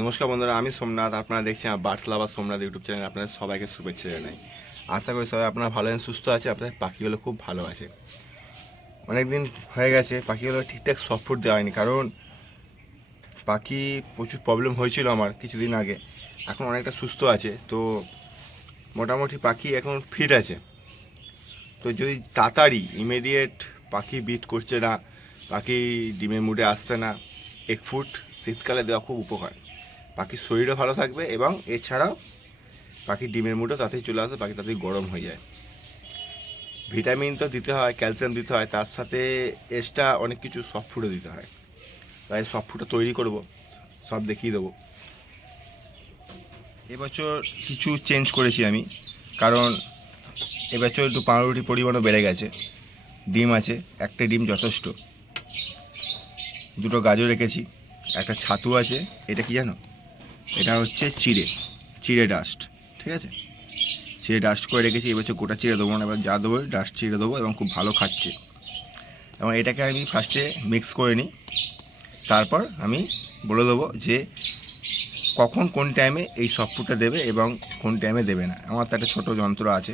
নমস্কার বন্ধুরা, আমি সোমনাথ। আপনারা দেখছেন birds lover Somnath YouTube channel. আপনাদের সবাইকে শুভেচ্ছা জানাই। আশা করি সবাই আপনারা ভালো আছেন, সুস্থ আছে আপনাদের পাখিগুলো খুব ভালো আছে। অনেকদিন হয়ে গেছে, পাখিগুলো ঠিকঠাক সফট ফুড দেওয়া হয়নি। কারণ পাখি প্রচুর প্রবলেম হয়েছিল আমার কিছুদিন আগে। এখন অনেকটা সুস্থ আছে। তো মোটামুটি পাখি এখন ফিট আছে। তো যদি তাড়াতাড়ি ইমিডিয়েট পাখি বিট করছে না, পাখি ডিমের মুডে আসছে না এক ফুট শীতকালে দেওয়া খুব উপকার। পাখির শরীরও ভালো থাকবে এবং এছাড়াও পাখির ডিমের মুডও তাতেই চলে আসবে পাখি তাতেই গরম হয়ে যায়। ভিটামিন তো দিতে হয়, ক্যালসিয়াম দিতে হয়, তার সাথে এক্সট্রা অনেক কিছু সফট ফুডও দিতে হয়। তাই সফট ফুডও তৈরি করব, সব দেখিয়ে দেবো। এবছর কিছু চেঞ্জ করেছি আমি, কারণ এবছর একটু পাউরুটির পরিমাণও বেড়ে গেছে। ডিম আছে, একটা ডিম যথেষ্ট। দুটো গাজর রেখেছি, একটা ছাতু আছে, এটা কি জানো? এটা হচ্ছে চিড়ে চিড়ে ডাস্ট ঠিক আছে? চিড়ে ডাস্ট করে রেখেছি এবছর গোটা চিড়ে দেবো না, এবার যা দেবো ডাস্ট চিড়ে দেবো এবং খুব ভালো খাচ্ছে। এবং এটাকে আমি ফার্স্টে মিক্স করে নিই, তারপর আমি বলে দেবো যে কখন কোন টাইমে এই সফটফুডটা দেবে এবং কোন টাইমে দেবে না। আমার তো একটা ছোটো যন্ত্র আছে।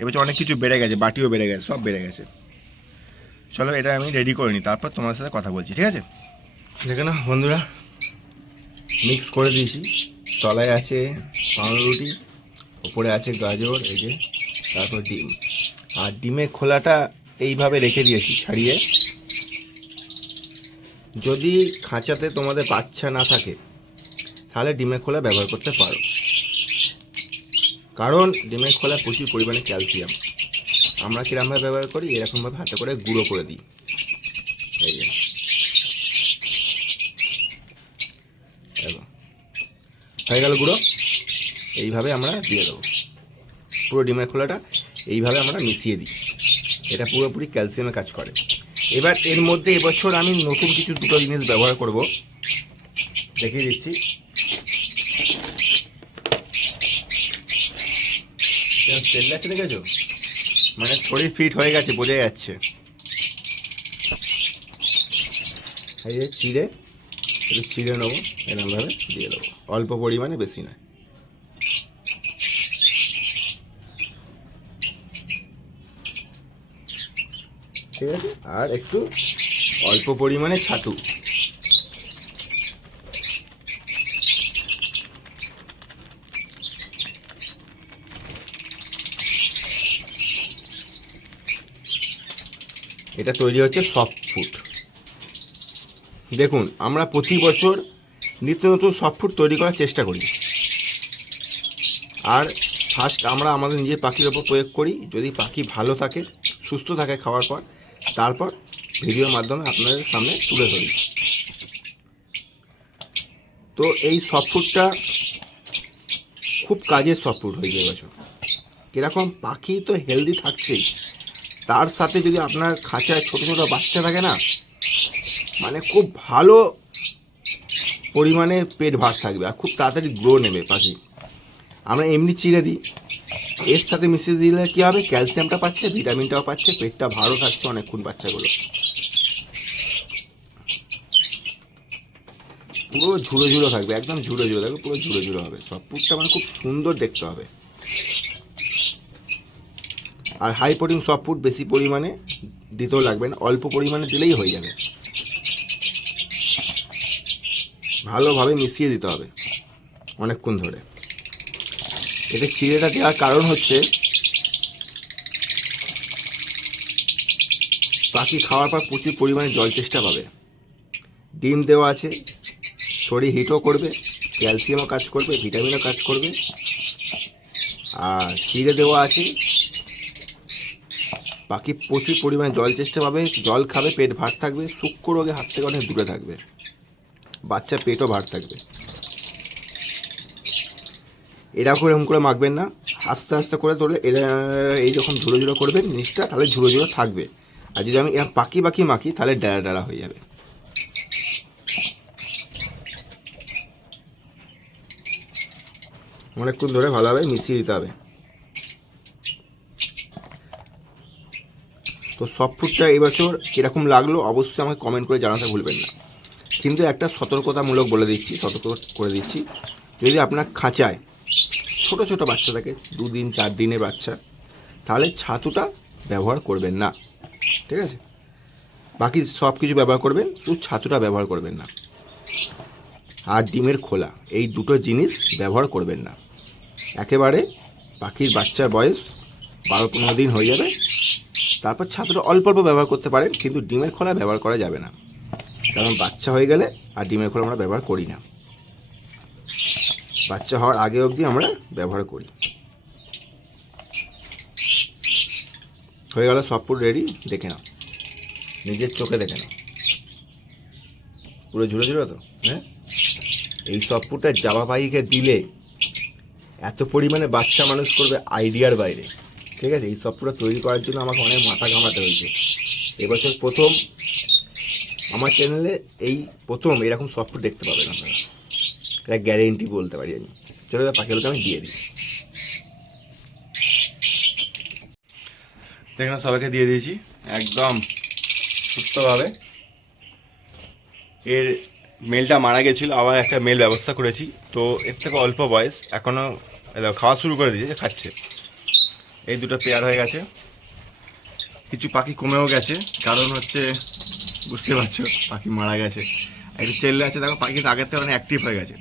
এবছর অনেক কিছু বেড়ে গেছে, বাটিও বেড়ে গেছে, সব বেড়ে গেছে। চলো এটা আমি রেডি করে নিই, তারপর তোমার সাথে কথা বলছি, ঠিক আছে? দেখে না বন্ধুরা মিক্স করে দিয়েছি। তলায় আছে পাউরুটি উপরে আছে গাজর, এই যে তারপর ডিম। আর ডিমের খোলাটা এইভাবে রেখে দিয়েছি ছাড়িয়ে। যদি খাঁচাতে তোমাদের বাচ্চা না থাকে, তাহলে ডিমের খোলা ব্যবহার করতে পারো। কারণ ডিমের খোলা প্রচুর পরিমাণে ক্যালসিয়াম। আমরা কিরমভাবে ব্যবহার করি? এরকমভাবে হাতে করে গুঁড়ো করে দিই। এই যে দেখো। হয়ে গেল গুঁড়ো। এইভাবে আমরা দিয়ে দেবো। পুরো ডিমের খোলাটা এইভাবে আমরা মিশিয়ে দিই। এটা পুরোপুরি ক্যালসিয়ামে কাজ করে। এবার এর মধ্যে এবছর আমি নতুন কিছু দুটো জিনিস ব্যবহার করব। দেখিয়ে দিচ্ছি। তেল লাগছে দেখেছ? মানে শরীর ফিট হয়ে গেছে, বোঝা যাচ্ছে। এই চিড়ে একটু চিড়ে নেব এরকমভাবে দিয়ে দেবো। অল্প পরিমাণে বেশি নয়। ঠিক আছে? আর একটু অল্প পরিমাণে ছাতু। এটা তৈরি হচ্ছে সফট ফুড। দেখুন, আমরা প্রতি বছর নিত্য নতুন সফট তৈরি করার চেষ্টা করি। আর ফার্স্ট আমরা আমাদের নিজের পাখির ওপর প্রয়োগ করি। যদি পাখি ভালো থাকে, সুস্থ থাকে খাওয়ার পর, তারপর ভিডিওর মাধ্যমে আপনাদের সামনে তুলে ধরি। তো এই সফট ফুডটা খুব কাজের সফট হয়ে যায় বছর। কীরকম? পাখি তো হেলদি থাকছেই। তার সাথে যদি আপনার খাঁচায় ছোটো ছোটো বাচ্চা থাকে না মানে খুব ভালো পরিমাণে পেট ভার থাকবে আর খুব তাড়াতাড়ি গ্রো নেবে পাখি। আমরা এমনি চিড়ে দিই। এর সাথে মিশিয়ে দিলে কী হবে? ক্যালসিয়ামটা পাচ্ছে, ভিটামিনটাও পাচ্ছে, পেটটা ভালো থাকছে অনেকক্ষণ বাচ্চাগুলো। পুরো ঝুড়ো ঝুড়ো থাকবে, একদম ঝুড়ো ঝুড়ো থাকবে, পুরো ঝুড়ো ঝুড়ো হবে। সব পুরটা মানে খুব সুন্দর দেখতে হবে। আর হাই প্রোটিন সফট ফুড বেশি পরিমাণে দিতেও লাগবে না, অল্প পরিমাণে দিলেই হয়ে যাবে। ভালোভাবে মিশিয়ে দিতে হবে, অনেকক্ষণ ধরে। এতে চিড়েটা দেওয়ার কারণ হচ্ছে, পাখি খাওয়ার পর প্রচুর পরিমাণে জল চেষ্টা পাবে। ডিম দেওয়া আছে, শরীর হিটও করবে, ক্যালসিয়ামও কাজ করবে, ভিটামিনও কাজ করবে। আর চিড়ে দেওয়া আছে, পাখি প্রচুর পরিমাণে জল চেষ্টা পাবে, জল খাবে, পেট ভাত থাকবে, সূক্ষ্ম রোগে হাত থেকে অনেক দূরে থাকবে। বাচ্চার পেটও ভার থাকবে। এরা করে এরকম করে মাখবেন না, আস্তে আস্তে করে তোলে এরা এই যখন ঝুড়ো ঝুড়ো করবেন জিনিসটা তাহলে ঝুড়ো ঝুড়ো থাকবে। আর যদি আমি এরকম পাকি পাকি মাখি, তাহলে ডালা ডালা হয়ে যাবে। অনেকক্ষণ ধরে ভালোভাবে মিশিয়ে দিতে হবে। তো সফট ফুডটা এবছর কীরকম লাগল, অবশ্যই আমাকে কমেন্ট করে জানাতে ভুলবেন না। কিন্তু একটা সতর্কতামূলক বলে দিচ্ছি, সতর্ক করে দিচ্ছি। যদি আপনার খাঁচায় ছোট ছোট বাচ্চা থাকে, দুদিন চার দিনের বাচ্চা, তাহলে ছাতুটা ব্যবহার করবেন না। ঠিক আছে? বাকি সব কিছু ব্যবহার করবেন, শুধু ছাতুটা ব্যবহার করবেন না। আর ডিমের খোলা, এই দুটো জিনিস ব্যবহার করবেন না। একেবারে পাখির বাচ্চার বয়স বারো, পনেরো দিন হয়ে যাবে। তারপর ছাতুটা অল্প অল্প ব্যবহার করতে পারেন, কিন্তু ডিমের খোলা ব্যবহার করা যাবে না। কারণ বাচ্চা হয়ে গেলে আর ডিমের খোলা আমরা ব্যবহার করি না। বাচ্চা হওয়ার আগে অবধি আমরা ব্যবহার করি। হয়ে গেল, সব পুরো রেডি দেখে নাও। নিজের চোখে দেখে নাও। পুরো ঝুড়ো ঝুড়ো তো হ্যাঁ? এই সবপুরটা জামা পাইকে দিলে এত পরিমাণে বাচ্চা মানুষ করবে আইডিয়ার বাইরে। ঠিক আছে? এই সবপুরটা তৈরি করার জন্য আমাকে অনেক মাথা ঘামাতে হয়েছে। এবছর প্রথম আমার চ্যানেলে এই প্রথম এরকম সফটওয়্যার দেখতে পাবেন আপনারা। এটা গ্যারেন্টি বলতে পারি আমি। চলো পাখিগুলোকে আমি দিয়ে দিই। দেখলাম সবাইকে দিয়ে দিয়েছি। একদম সুস্থভাবে। এর মেলটা মারা গেছিল, আবার একটা মেল ব্যবস্থা করেছি। তো এর থেকে অল্প বয়স এখনও খাওয়া শুরু করে দিয়েছে, খাচ্ছে। এই দুটো পেয়ার হয়ে গেছে। কিছু পাখি কমেও গেছে। কারণ হচ্ছে বুঝতে পারছ? পাখি মারা গেছে। একটু চেল্লে আছে, দেখো, পাখি তো আগের থেকে অনেক অ্যাক্টিভ হয়ে গেছে।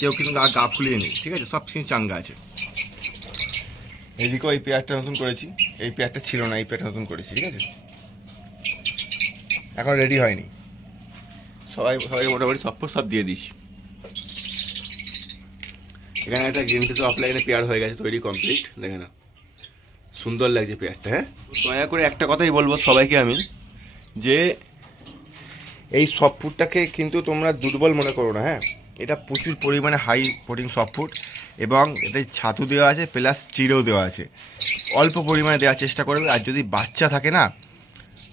কেউ কিন্তু আর গা ফুলিয়ে নেই, ঠিক আছে? সব কিছু চাঙ্গা আছে। এদিকেও এই পেয়ারটা নতুন করেছি। এই পেয়ারটা ছিল না, এই পেয়ারটা নতুন করেছি, ঠিক আছে? এখন রেডি হয়নি। সবাই সবাই মোটামুটি সব সব দিয়ে দিয়েছি। এখানে একটা গ্রিন পিস অফলাইনে পেয়ার হয়ে গেছে, তৈরি কমপ্লিট দেখে না সুন্দর লাগছে পেয়ারটা হ্যাঁ? দয়া করে একটা কথাই বলব সবাইকে আমি, যে এই সফট ফুডটাকে কিন্তু তোমরা দুর্বল মনে করো না হ্যাঁ? এটা প্রচুর পরিমাণে হাই প্রোটিন সফট ফুড এবং এতে ছাতু দেওয়া আছে প্লাস চিড়েও দেওয়া আছে। অল্প পরিমাণে দেওয়ার চেষ্টা করবে, আর যদি বাচ্চা থাকে না,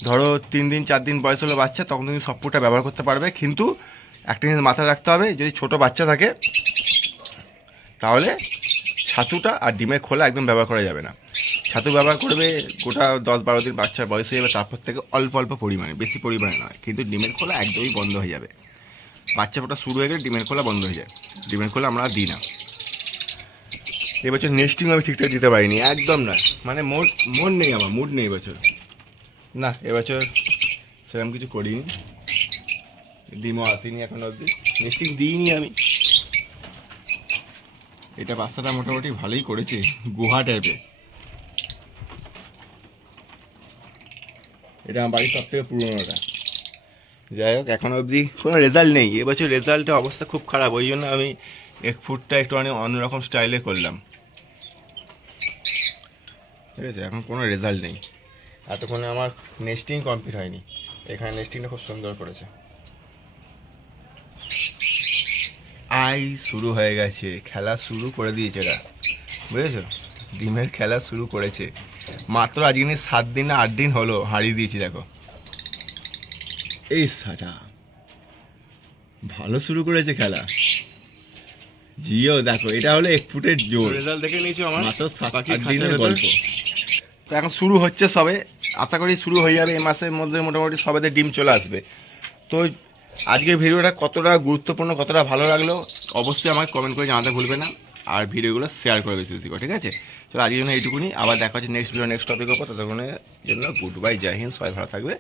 ধরো তিন দিন, চার দিন বয়স হলো বাচ্চা, তখন তুমি সফট ফুডটা ব্যবহার করতে পারবে। কিন্তু একটা জিনিস মাথায় রাখতে হবে, যদি ছোট বাচ্চা থাকে, তাহলে ছাতুটা আর ডিমের খোলা একদম ব্যবহার করা যাবে না। ছাতু ব্যবহার করবে, গোটা দশ বারো দিন বাচ্চার বয়স হয়ে যাবে, তারপর থেকে অল্প অল্প পরিমাণে, বেশি পরিমাণে নয়, কিন্তু ডিমের খোলা একদমই বন্ধ হয়ে যাবে। বাচ্চা ফোটা শুরু হয়ে গেলে ডিমের খোলা বন্ধ হয়ে যায়। ডিমের খোলা আমরা দিই না। এবছর নেস্টিং আমি ঠিকঠাক দিতে পারিনি, একদম না মানে মোড মন নেই আমার মুড নেই এবছর। না, এবছর সেরকম কিছু করিনি। ডিমও আসেনি এখন অবধি। নেস্টিং দিইনি আমি। এটা বাচ্চাটা মোটামুটি ভালোই করেছে, গুহা টাইপের এটা আমার বাড়ির সব থেকে পুরোনোটা যাই হোক, এখন অবধি কোনো রেজাল্ট নেই। এবছর রেজাল্টের অবস্থা খুব খারাপ, ওই জন্য আমি এক ফুটটা একটু অনেক অন্যরকম স্টাইলে করলাম। ঠিক আছে, এখন কোনো রেজাল্ট নেই। এতক্ষণে আমার নেস্টিং কমপ্লিট হয়নি। এখানে নেস্টিংটা খুব সুন্দর করেছে। আই, শুরু হয়ে গেছে। খেলা শুরু করে দিয়েছে এরা। বুঝেছ? ডিমের খেলা শুরু করেছে। মাত্র আজকে নিয়ে সাত দিন না আট দিন হলো হারিয়ে দিয়েছি দেখো। এই সাটা। ভালো শুরু করেছে খেলা। জিও দেখো এটা হলো এক ফুটের জোর রেজাল্ট দেখে নিয়েছো আমার? মাত্র সাত আট দিনের গল্প। তো এখন শুরু হচ্ছে সবে। আশা করি শুরু হয়ে যাবে এই মাসের মধ্যে মোটামুটি সবেতে ডিম চলে আসবে। তো আজকের ভিডিওটা কতটা গুরুত্বপূর্ণ কতটা ভালো লাগল অবশ্যই আমাকে কমেন্ট করে জানাতে ভুলবে না। আর ভিডিওগুলো শেয়ার করে বেশি বেশি করে, ঠিক আছে? চলো আজকের জন্য এইটুকুনি। আবার দেখা হচ্ছে নেক্সট ভিডিও নেক্সট টপিক ওপর ততক্ষণের জন্য গুড বাই জয় হিন্দ। সবাই ভালো থাকবে,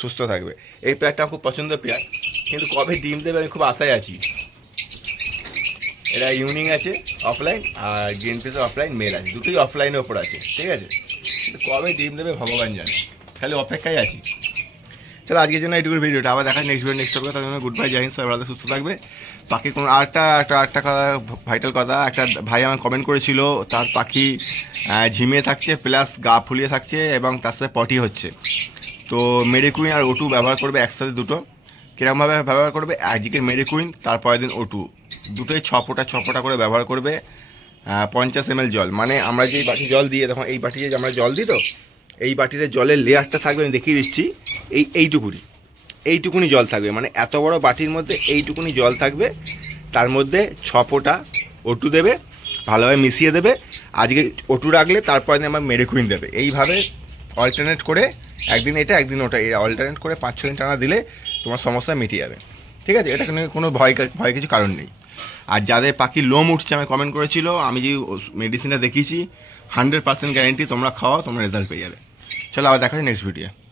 সুস্থ থাকবে। এই পেয়ারটা খুব পছন্দের পেয়ার। কিন্তু কবে ডিম দেবে আমি খুব আশায় আছি। এটা ইউনিং আছে অফলাইন আর গ্রিন পিস অফলাইন মেল আছে। দুটোই অফলাইনের ওপর আছে, ঠিক আছে? কবে ডিম দেবে ভগবান জানে। খালি অপেক্ষায় আছি। চলো আজকের জন্য এইটুকু ভিডিওটা। আবার দেখা নেক্সট ভিডিও নেক্সট হবে তার জন্য গুড বাই জাহিন সবাই ভালো সুস্থ থাকবে। বাকি কোনো আরেকটা, একটা, আরেকটা কথা ভাইটাল কথা, একটা ভাই আমার কমেন্ট করেছিল, তার পাখি ঝিমিয়ে থাকছে প্লাস গা ফুলিয়ে থাকছে, এবং তার সাথে পটি হচ্ছে। তো মেরিকুইন আর ওটু ব্যবহার করবে একসাথে দুটো। কিরমভাবে ব্যবহার করবে? আজকে মেরিকুইন তারপরের দিন ওটু দুটোই ছ ফোঁটা ছ ফোঁটা করে ব্যবহার করবে পঞ্চাশ এম জল। মানে আমরা যেই বাটি জল দিয়ে তখন এই বাটিতে যে আমরা জল দিই তো এই বাটিতে জলের লেয়ারটা থাকবে, আমি দেখিয়ে দিচ্ছি। এই এইটুকুনি এইটুকুনি জল থাকবে। মানে এত বড় বাটির মধ্যে এইটুকুনি জল থাকবে, তার মধ্যে ছ ফোঁটা ওটু দেবে, ভালোভাবে মিশিয়ে দেবে। আজকে ওটু রাখলে তারপরে আমার মেরেকুইন দেবে। এইভাবে অল্টারনেট করে একদিন এটা, একদিন ওটা। এই অল্টারনেট করে পাঁচ ছ টানা দিলে তোমার সমস্যা মিটিয়ে যাবে। ঠিক আছে? এটা কোনো ভয় ভয় কিছু কারণ নেই। আর যাদের পাখি লোম উঠছে, আমি কমেন্ট করেছিল, আমি যে মেডিসিনটা দেখিয়েছি হান্ড্রেড পার্সেন্ট গ্যারেন্টি তোমরা খাওয়াও, তোমরা রেজাল্ট পেয়ে যাবে। চলো আবার দেখা নেক্সট ভিডিও